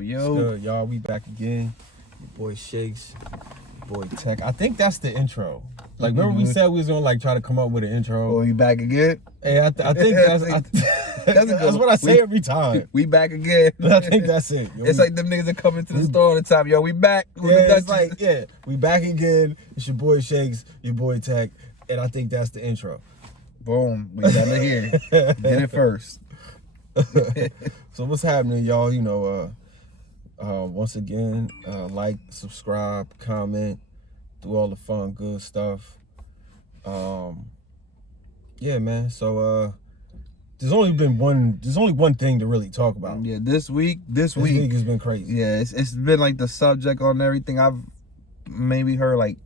What's good, y'all? We back again. Your boy Shakes, your boy Tech. I think that's the intro. Like, remember we said we was gonna like try to come up with an intro. Oh, you back again? Hey, I think that's what I say every time. We back again. I think that's it. Yo, it's like them niggas that come into the store all the time. Yo, we back. Yeah, it's like, yeah, we back again. It's your boy Shakes, your boy Tech, and I think that's the intro. Boom. We got it here. Did it first. So what's happening, y'all? You know, once again, like, subscribe, comment, do all the fun, good stuff. Yeah, man. So there's only one thing to really talk about. Yeah, this week has been crazy. Yeah, it's been like the subject on everything. I've maybe heard like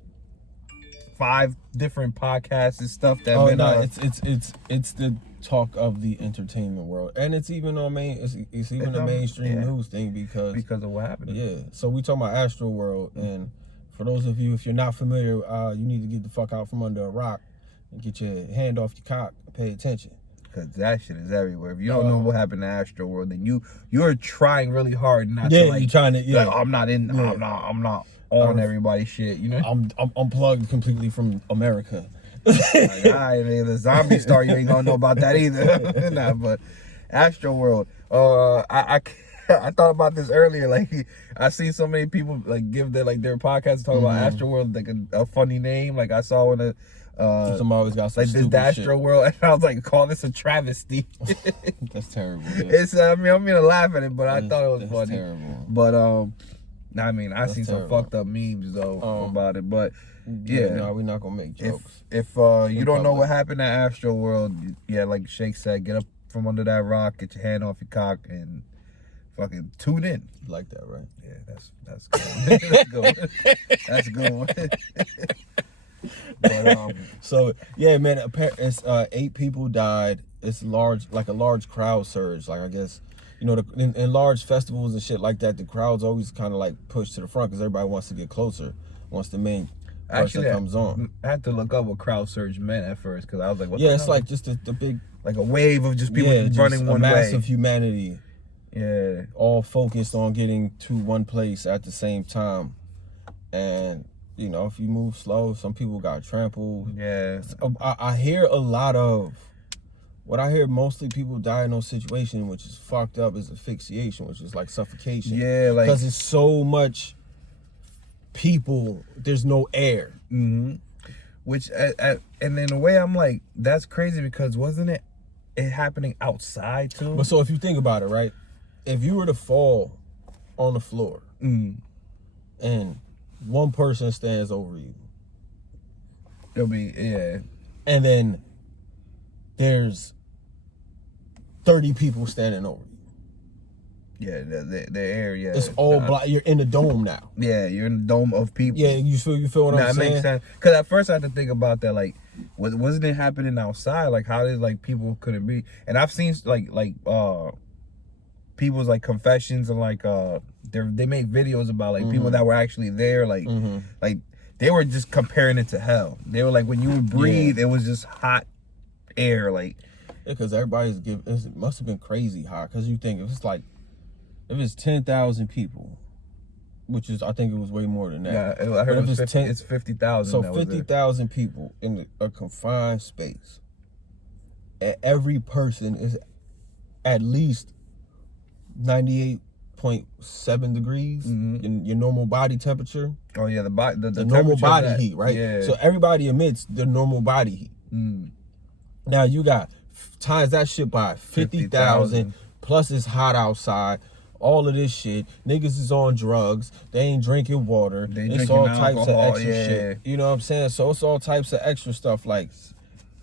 5 different podcasts and stuff that. Oh no, it's the talk of the entertainment world, and it's even on it's even a mainstream news thing because of what happened. Yeah, so we talking about Astroworld, and for those of you, if you're not familiar, you need to get the fuck out from under a rock and get your hand off your cock and pay attention. Cause that shit is everywhere. If you don't know what happened to Astroworld, then you're trying really hard not to like. You're trying to. Yeah, like, I'm not on everybody's shit. You know. I'm unplugged completely from America. Like, all right, the zombie star, you ain't gonna know about that either. Nah, but Astroworld. I thought about this earlier. Like, I see so many people like give their podcasts talking about Astroworld like a funny name. Like I saw one of somebody always got some like this Astroworld, and I was like, call this a travesty. That's terrible. Yeah. It's I'm gonna laugh at it, but I thought it was funny. Terrible. But I mean, I seen some fucked up memes though about it, but. Yeah, no, we're not gonna make jokes. If you don't know what happened at Astroworld, yeah, like Shake said, get up from under that rock, get your hand off your cock, and fucking tune in. You like that, right? Yeah, that's good. That's good. That's a good one. But, so yeah, man, it's 8 people died. It's a large crowd surge. Like I guess, you know, in large festivals and shit like that, the crowds always kind of like push to the front because everybody wants to get closer once the main. Actually, comes on. I had to look up what crowd surge meant at first because I was like, what the hell? It's like just the big, like a wave of just people running one way. Massive humanity. Yeah. All focused on getting to one place at the same time. And, you know, if you move slow, some people got trampled. Yeah. I hear a lot of, what I hear mostly people die in those situations, which is fucked up, is asphyxiation, which is like suffocation. Yeah, like. Because it's so much people, there's no air. Which and in a way I'm like, that's crazy because wasn't it happening outside too? But so if you think about it, right, if you were to fall on the floor and one person stands over you, it'll be and then there's 30 people standing over you. Yeah, the air, yeah. It's all black. You're in the dome now. Yeah, you're in the dome of people. Yeah, you feel what I'm saying? That makes sense. Because at first I had to think about that, like, wasn't it happening outside? Like, how did, like, people couldn't be? And I've seen, like people's, like, confessions and, like, they make videos about, like, people that were actually there, like, like, they were just comparing it to hell. They were, like, when you would breathe, it was just hot air, like. Yeah, because it must have been crazy hot. Because you think, if it's 10,000 people, which is, I think it was way more than that. Yeah, I heard it's 50,000. So 50,000 people in a confined space. And every person is at least 98.7 degrees in your normal body temperature. Oh yeah, the normal body heat, right? Yeah. So everybody emits the normal body heat. Now you got times that shit by 50,000 plus it's hot outside. All of this shit, niggas is on drugs. They ain't drinking water. It's all types of extra shit. You know what I'm saying? So it's all types of extra stuff. Like,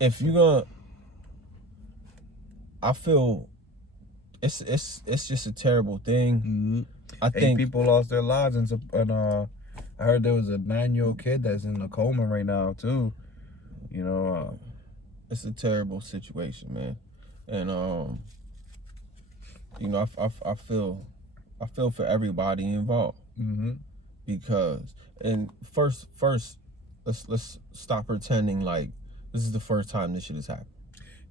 if you're gonna, I feel it's just a terrible thing. I think 8 people lost their lives, and I heard there was a 9-year-old kid that's in a coma right now too. You know, it's a terrible situation, man. And you know, I feel for everybody involved because, and first, let's stop pretending like this is the first time this shit has happened.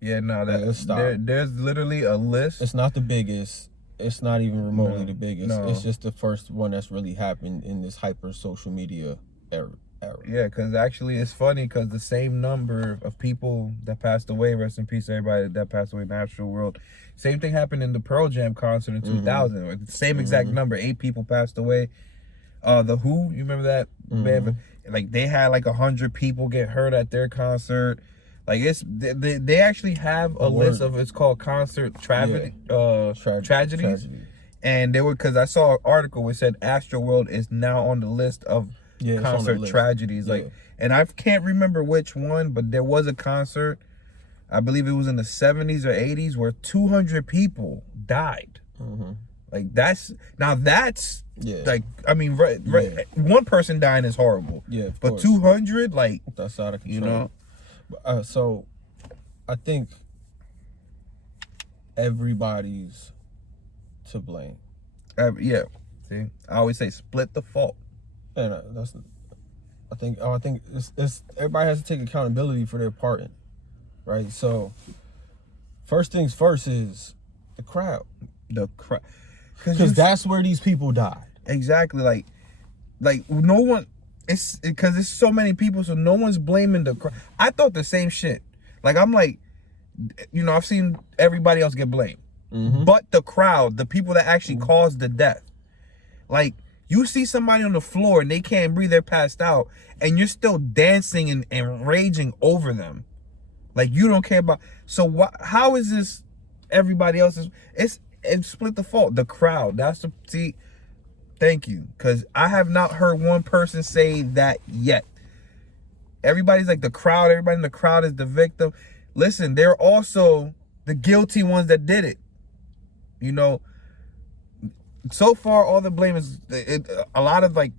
Yeah, no, there's literally a list. It's not the biggest. It's not even remotely the biggest. No. It's just the first one that's really happened in this hyper social media era. Yeah, because actually it's funny because the same number of people that passed away, rest in peace everybody that passed away in Astroworld, same thing happened in the Pearl Jam concert in 2000. Like, the same exact number, 8 people passed away. The Who, you remember that band? Like they had like 100 people get hurt at their concert. Like they actually have a list of, it's called concert tragedies. And they were, because I saw an article which said Astroworld is now on the list of concert tragedies. Like, and I can't remember which one, but there was a concert, I believe it was in the 70s or 80s, where 200 people died. Like that's like, I mean, one person dying is horrible. Yeah, but 200, like, that's out of control. You know. So I think everybody's to blame. Yeah. See, I always say split the fault. And I think it's everybody has to take accountability for their part in it, right? So first things first is the crowd. Because that's where these people died. Exactly. Like no one. It's because it's so many people, so no one's blaming the crowd. I thought the same shit. Like, I'm like, you know, I've seen everybody else get blamed, but the crowd, the people that actually caused the death. Like, you see somebody on the floor and they can't breathe, they're passed out, and you're still dancing and raging over them. Like, you don't care about. So how is this everybody else's? It's split the fault. The crowd. See. Thank you, because I have not heard one person say that yet. Everybody's like the crowd. Everybody in the crowd is the victim. Listen, they're also the guilty ones that did it. You know, so far all the blame is a lot of, like,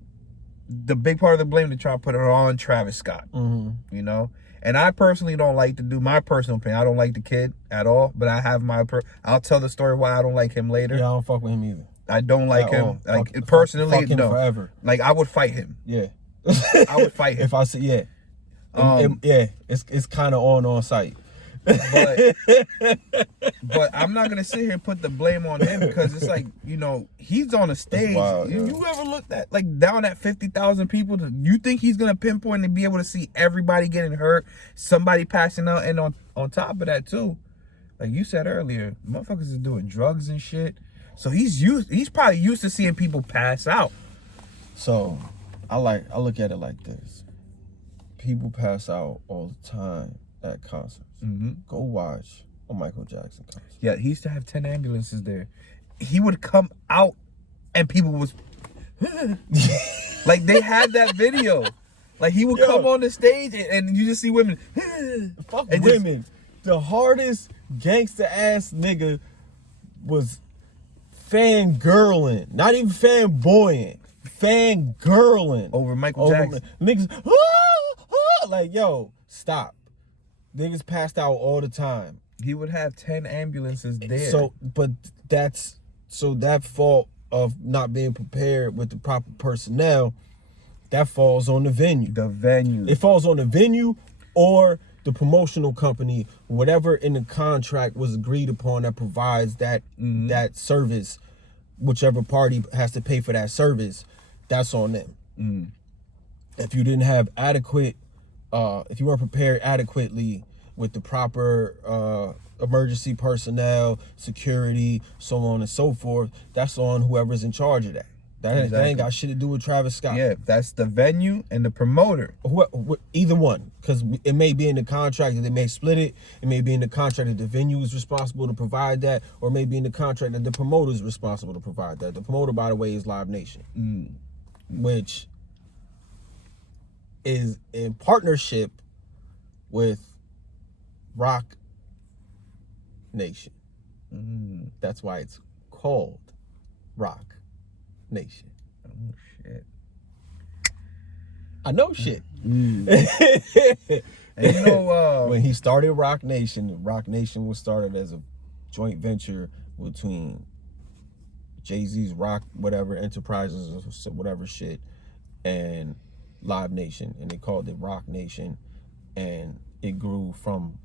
the big part of the blame, to try to put it on Travis Scott. You know, and I personally don't like to do my personal opinion. I don't like the kid at all, but I have I'll tell the story why I don't like him later. Yeah, I don't fuck with him either. I don't like him. Like, personally, fuck him no. Forever. Like, I would fight him. Yeah. I would fight him. If I say, it's kind of on site. But I'm not gonna sit here and put the blame on him, because it's like, you know, he's on a stage. Wild, you ever looked at, like, down at 50,000 people? You think he's gonna pinpoint and be able to see everybody getting hurt, somebody passing out, and on top of that too, like you said earlier, motherfuckers is doing drugs and shit. So he's probably used to seeing people pass out. So I look at it like this. People pass out all the time at concerts. Go watch a Michael Jackson concert. Yeah, he used to have 10 ambulances there. He would come out and people was like, they had that video. Like, he would come on the stage and you just see women. Fuck women. The hardest gangster ass nigga was fangirling, not even fanboying, fangirling over Michael Jackson. Niggas, like, yo, stop. Niggas passed out all the time. He would have 10 ambulances there. So that fault of not being prepared with the proper personnel, that falls on the venue. The venue. It falls on the venue or the promotional company, whatever in the contract was agreed upon that provides that that service, whichever party has to pay for that service, that's on them. If you didn't have adequate, if you weren't prepared adequately with the proper emergency personnel, security, so on and so forth, that's on whoever's in charge of that. That ain't got shit to do with Travis Scott. Yeah, that's the venue and the promoter. Either one, because it may be in the contract that they may split it. It may be in the contract that the venue is responsible to provide that, or it may be in the contract that the promoter is responsible to provide that. The promoter, by the way, is Live Nation, which is in partnership with Rock Nation. That's why it's called Rock Nation. Oh shit. I know shit. And you know, when he started Rock Nation was started as a joint venture between Jay-Z's Rock whatever Enterprises or whatever shit and Live Nation, and they called it Rock Nation, and it grew from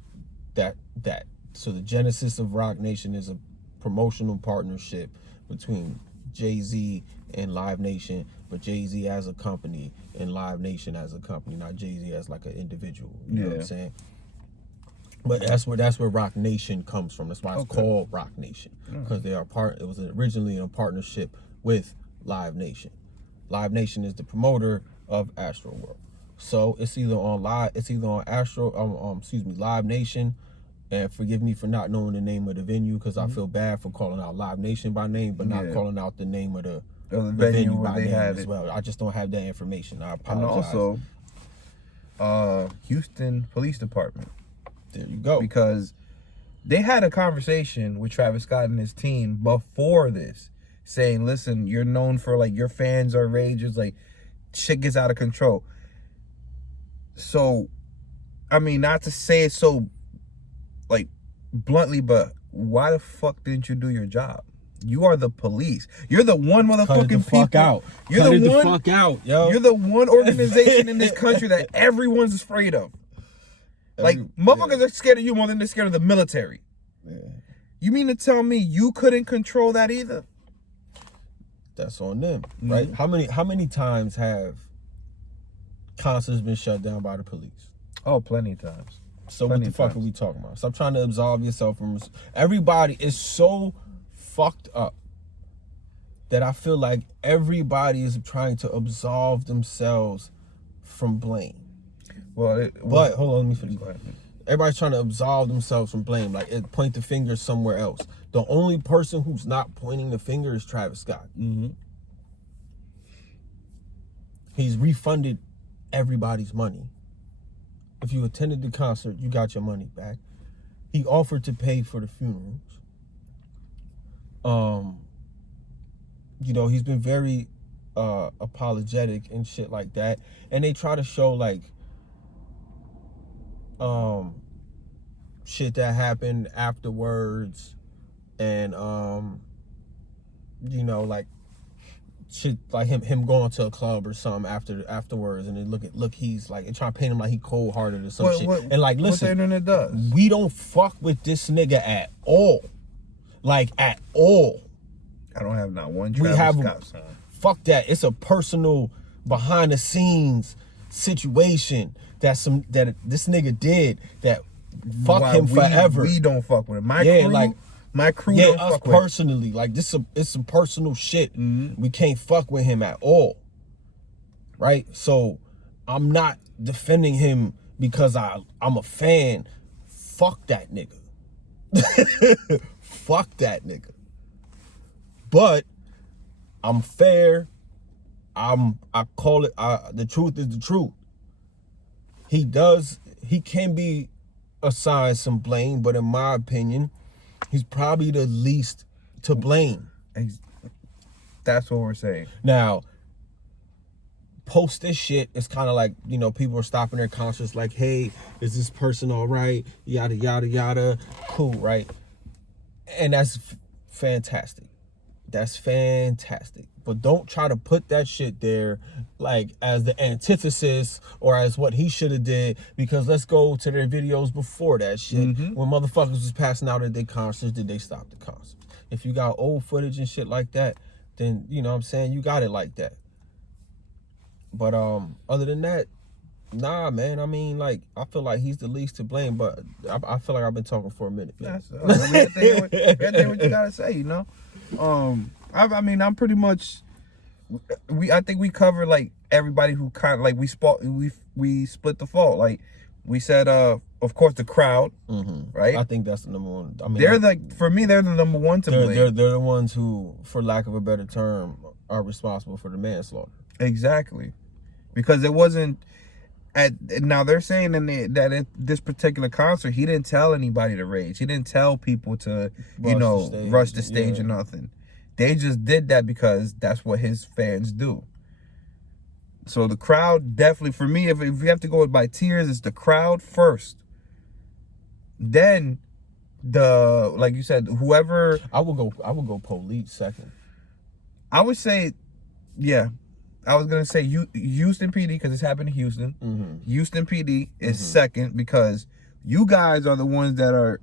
that. So the genesis of Rock Nation is a promotional partnership between Jay-Z and Live Nation, but Jay-Z as a company and Live Nation as a company, not Jay-Z as like an individual. You know what I'm saying? But that's where Rock Nation comes from. That's why it's called Rock Nation, because they are part. It was originally in a partnership with Live Nation. Live Nation is the promoter of Astroworld, so it's either on Live Nation. And forgive me for not knowing the name of the venue, because I feel bad for calling out Live Nation by name, but not calling out the name of the venue by name as well. I just don't have that information. I apologize. And also, Houston Police Department. There you go. Because they had a conversation with Travis Scott and his team before this, saying, listen, you're known for, like, your fans are ragers, like, shit gets out of control. So, I mean, not to say it so, like, bluntly, but why the fuck didn't you do your job? You are the police. You're the one motherfucking people. You're the fuck out, yo. You're the one organization in this country that everyone's afraid of. Like, motherfuckers are scared of you more than they're scared of the military. Yeah. You mean to tell me you couldn't control that either? That's on them, right? How many times have concerts been shut down by the police? Oh, plenty of times. So what the fuck are we talking about? Stop trying to absolve yourself from... Everybody is so fucked up that I feel like everybody is trying to absolve themselves from blame. But hold on, let me finish. Everybody's trying to absolve themselves from blame, like point the finger somewhere else. The only person who's not pointing the finger is Travis Scott. He's refunded everybody's money. If you attended the concert, you got your money back. He offered to pay for the funerals. You know, he's been very apologetic and shit like that. And they try to show like shit that happened afterwards, and you know, like shit like him going to a club or something afterwards, and then look he's like, and trying to paint him like he cold hearted or some shit. And like, listen, what the internet does, we don't fuck with this nigga at all, like at all. I don't have not one Travis Scott song. Fuck that. It's a personal behind the scenes situation that this nigga did that fuck him forever. We don't fuck with him. My crew don't fuck with him. Personally, like it's some personal shit. We can't fuck with him at all. Right? So I'm not defending him because I'm a fan. Fuck that nigga. Fuck that nigga. But I'm fair. I call it the truth is the truth. He can be assigned some blame, but in my opinion, he's probably the least to blame. That's what we're saying. Now, post this shit, it's kind of like, you know, people are stopping their concerts like, hey, is this person all right? Yada, yada, yada. Cool, right? And that's fantastic. That's fantastic. But don't try to put that shit there like as the antithesis or as what he should have did, because let's go to their videos before that shit. When motherfuckers was passing out at their concerts, did they stop the concerts? If you got old footage and shit like that, then, you know what I'm saying, you got it like that. But other than that, nah, man. I mean, like, I feel like he's the least to blame, but I feel like I've been talking for a minute. That's what you gotta say, you know. I mean, I'm pretty much. I think we covered like everybody who kind of like we split the fault. Like we said, of course the crowd, right? I think that's the number one. I mean, they're like, for me, they're the number one to blame. They're the ones who, for lack of a better term, are responsible for the manslaughter. Exactly, because it wasn't. Now they're saying that at this particular concert, he didn't tell anybody to rage. He didn't tell people to, rush the stage or nothing. They just did that because that's what his fans do. So the crowd definitely, for me, if you have to go by tiers, it's the crowd first. Then like you said, whoever. I would go police second. I would say, yeah. I was going to say Houston PD because it's happened in Houston. Houston PD is second because you guys are the ones that are...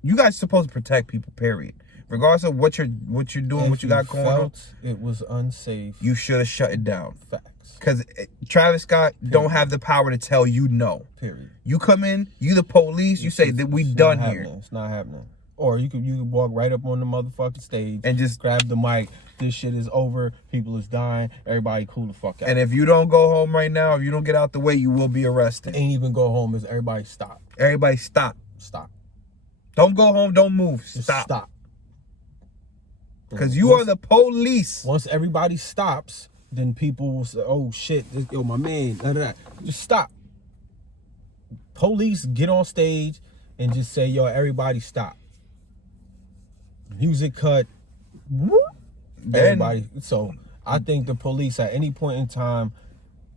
You guys are supposed to protect people, period. regardless of what you're doing, what you got going on, it was unsafe. You should have shut it down. Facts. Because Travis Scott don't have the power to tell you no. Period. You come in, you the police, you say that we done here. It's not happening. Or you could walk right up on the motherfucking stage and just grab the mic. This shit is over. People is dying. Everybody cool the fuck out. And if you don't go home right now, if you don't get out the way, you will be arrested. Ain't even go home. Is everybody stop. Everybody stop. Stop. Don't go home. Don't move. Stop. Stop. Because you are the police. Once everybody stops, then people will say, oh shit, yo, my man, none of that. Just stop. Police get on stage and just say, yo, everybody stop. Music cut. Everybody. So I think the police at any point in time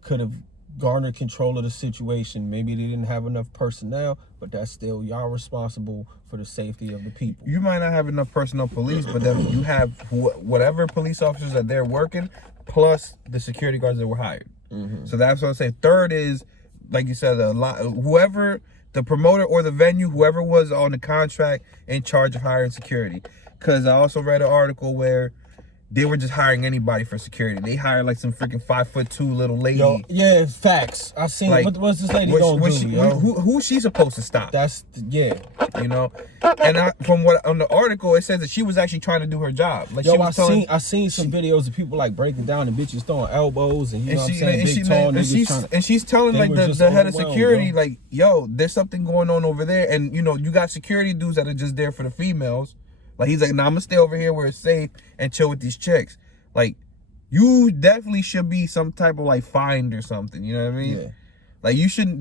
could have garnered control of the situation. Maybe they didn't have enough personnel, but that's still y'all responsible for the safety of the people. You might not have enough personnel police, but then you have whatever police officers that they're working, plus the security guards that were hired. So that's what I say. Third is, like you said, whoever the promoter or the venue, whoever was on the contract in charge of hiring security. Because I also read an article where they were just hiring anybody for security. They hired like some freaking 5'2" little lady. Yo, yeah, facts. I seen. Like, what's this lady gonna do? Who's she supposed to stop? Yeah. You know, and from what on the article it says that she was actually trying to do her job. Like, yo, I seen some videos of people like breaking down and bitches throwing elbows and you know what I'm saying, big tall niggas. And she's telling like the head of security, like, yo, there's something going on over there, and you know you got security dudes that are just there for the females. Like, he's like, nah, I'm gonna stay over here where it's safe and chill with these chicks. Like, you definitely should be some type of like fined or something. You know what I mean? Yeah. Like,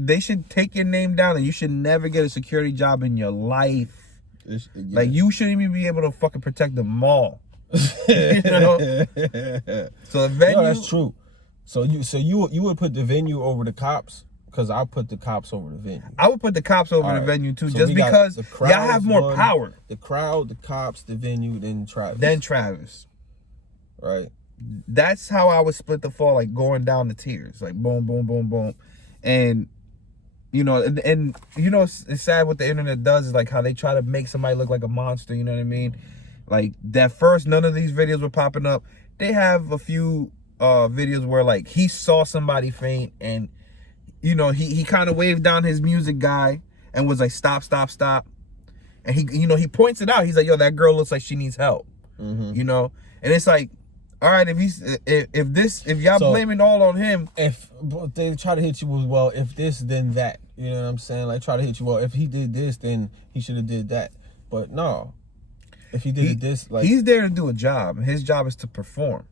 they should take your name down, and you should never get a security job in your life. Yeah. Like, you shouldn't even be able to fucking protect the mall. You know? So the venue. No, that's true. So you would put the venue over the cops. Because I put the cops over the venue. I would put the cops over the venue too, so just because y'all have more power. The crowd, the cops, the venue, then Travis. Right. That's how I would split the fall, like going down the tiers, like boom, boom, boom, boom, and you know, and you know, it's sad what the internet does is like how they try to make somebody look like a monster. You know what I mean? Like that first, none of these videos were popping up. They have a few videos where like he saw somebody faint and. You know, he kind of waved down his music guy and was like, stop, stop, stop. And he points it out. He's like, yo, that girl looks like she needs help. You know? And it's like, all right, if y'all blaming all on him. If they try to hit you with, well, if this, then that. You know what I'm saying? Like, try to hit you, well, if he did this, then he should have did that. But no. If he did this, like. He's there to do a job. His job is to perform.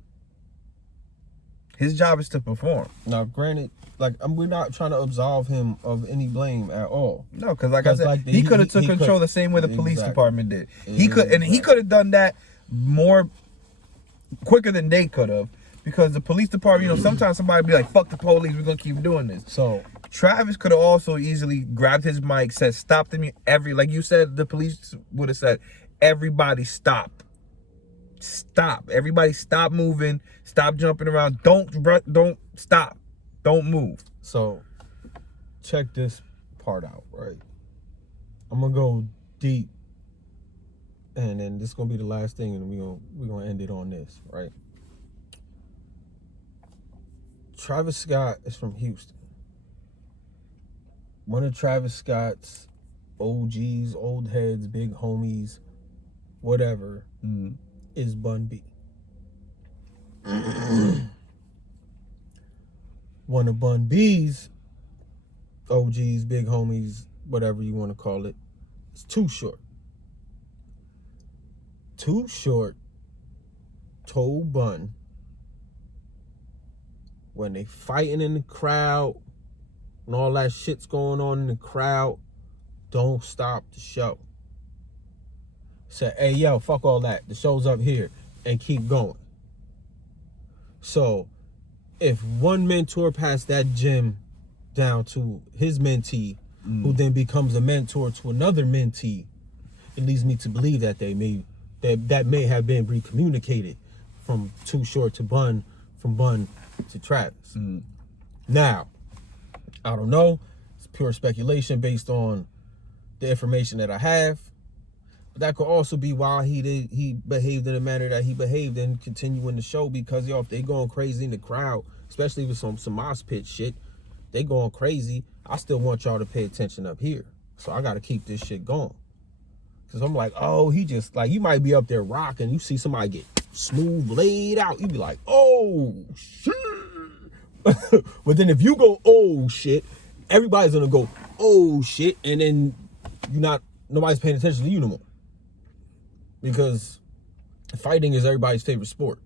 His job is to perform. Now, granted, like, we're not trying to absolve him of any blame at all. No, because like I said, he could have took control the same way the police department did. He could have done that more quicker than they could have, because the police department, you know, sometimes somebody be like, "Fuck the police, we're gonna keep doing this." So Travis could have also easily grabbed his mic, said, "Stop them!" Like you said, the police would have said, "Everybody stop." Stop. Everybody stop moving. Stop jumping around. Don't stop. Don't move. So check this part out, right? I'm gonna go deep, and then this is gonna be the last thing, and we're gonna end it on this, right? Travis Scott is from Houston. One of Travis Scott's OGs, old heads, big homies, whatever, is Bun B. One of Bun B's OGs, big homies, whatever you want to call it, is Too Short. Too Short told Bun, when they fighting in the crowd and all that shit's going on in the crowd, don't stop the show. Said, hey, yo, fuck all that. The show's up here, and keep going. So, if one mentor passed that gem down to his mentee, who then becomes a mentor to another mentee, it leads me to believe that that may have been recommunicated from Too Short to Bun, from Bun to Travis. Now, I don't know. It's pure speculation based on the information that I have. that could also be why he behaved in the manner that he behaved and continuing the show, because if they going crazy in the crowd, especially with some mosh pit shit, they going crazy. I still want y'all to pay attention up here, so I got to keep this shit going. Cause I'm like, oh, he just like, you might be up there rocking, you see somebody get smooth laid out, you be like, oh shit. But then if you go, oh shit, everybody's gonna go, oh shit, and then nobody's paying attention to you no more. Because fighting is everybody's favorite sport.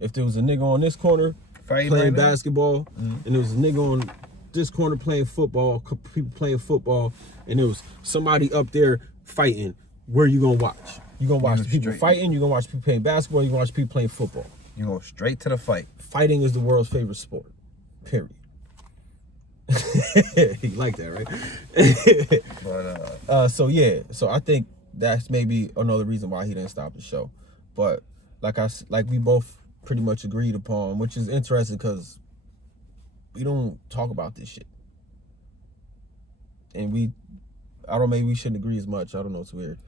If there was a nigga on this corner playing basketball, and there was a nigga on this corner playing football, people playing football, and there was somebody up there fighting, where you gonna watch? You gonna watch the people fighting, you gonna watch people playing basketball, you gonna watch people playing football. You go straight to the fight. Fighting is the world's favorite sport. Period. You like that, right? But so yeah, so I think that's maybe another reason why he didn't stop the show. But like we both pretty much agreed upon, which is interesting because we don't talk about this shit, and maybe we shouldn't agree as much. I don't know, it's weird.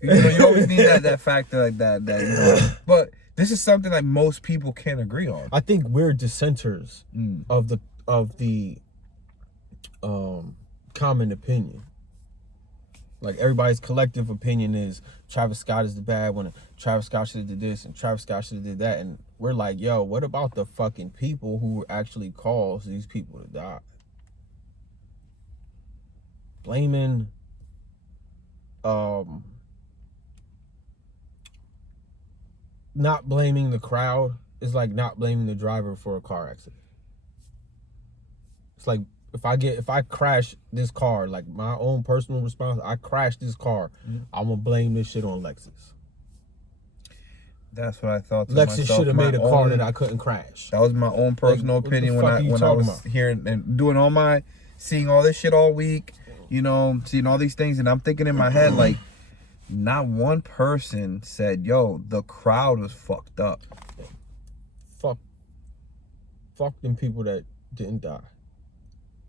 You know, you always need that factor like that. You know, but this is something like most people can't agree on. I think we're dissenters of the common opinion. Like, everybody's collective opinion is Travis Scott is the bad one, Travis Scott should have did this, and Travis Scott should have did that. And we're like, yo, what about the fucking people who actually caused these people to die? Blaming not blaming the crowd is like not blaming the driver for a car accident. It's like, if I crash this car, like my own personal response, I crashed this car, I'm gonna blame this shit on Lexus. That's what I thought. Lexus should have made a car that I couldn't crash. That was my own personal opinion when I was hearing and doing seeing all this shit all week, you know, seeing all these things, and I'm thinking in my head, like, not one person said, yo, the crowd was fucked up. Fuck them people that didn't die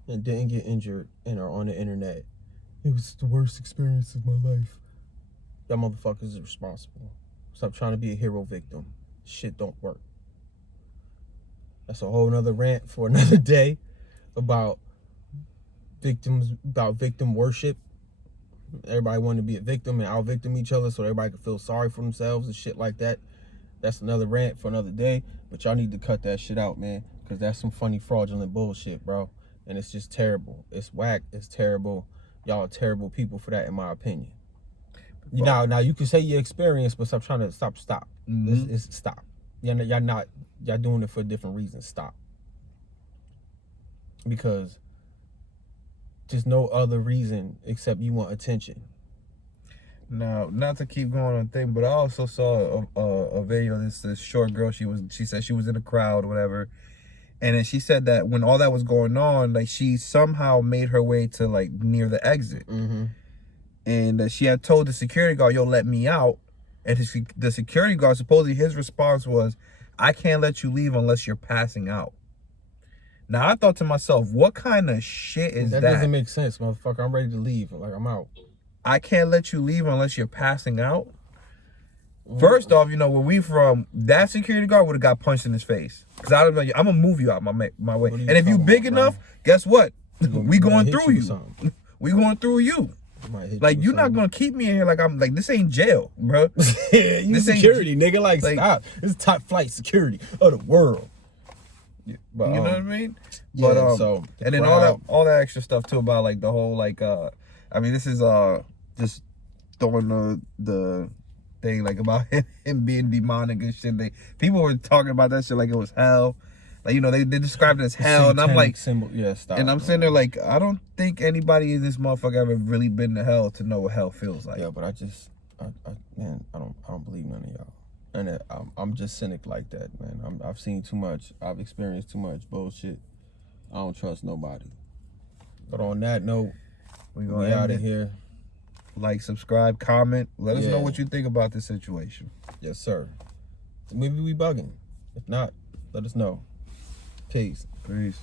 and didn't get injured and are on the internet. It was the worst experience of my life. That motherfuckers is responsible. Stop trying to be a hero victim. Shit don't work. That's a whole nother rant for another day about victim worship. Everybody wanted to be a victim and out-victim each other so everybody could feel sorry for themselves and shit like that. That's another rant for another day. But y'all need to cut that shit out, man. Because that's some funny, fraudulent bullshit, bro. And it's just terrible. It's whack. It's terrible. Y'all are terrible people for that, in my opinion. Now you can say your experience, but stop trying to stop. Mm-hmm. It's stop. Y'all doing it for different reasons. Stop. Because there's no other reason except you want attention. Now, not to keep going on thing, but I also saw a video of this short girl. She said she was in a crowd, whatever. And then she said that when all that was going on, like, she somehow made her way to, like, near the exit. Mm-hmm. And she had told the security guard, yo, let me out. And the security guard, supposedly his response was, I can't let you leave unless you're passing out. Now, I thought to myself, what kind of shit is that? That doesn't make sense, motherfucker. I'm ready to leave. Like, I'm out. I can't let you leave unless you're passing out? First off, you know, where we from, that security guard would have got punched in his face. Because I'm going to move you out my way. And if you big enough, guess what? We going through you. We going through you. Like, you're not going to keep me in here like this ain't jail, bro. You this security, nigga. Like, stop. This is top flight security of the world. Yeah, but, you know what I mean? Yeah, but, so and then all that extra stuff, too, about, like, the whole, like, I mean, this is just throwing the thing, like, about him being demonic and shit. People were talking about that shit like it was hell. Like, you know, they described it as hell, and I'm like, symbol. Yeah, stop. And I'm sitting there like, I don't think anybody in this motherfucker ever really been to hell to know what hell feels like. Yeah, but I don't believe none of y'all, and I'm just cynic like that, man. I've seen too much. I've experienced too much bullshit. I don't trust nobody. But on that note, we out of here. Like, subscribe, comment. Let us know what you think about this situation. Yes, sir. Maybe we bugging. If not, let us know. Peace. Peace.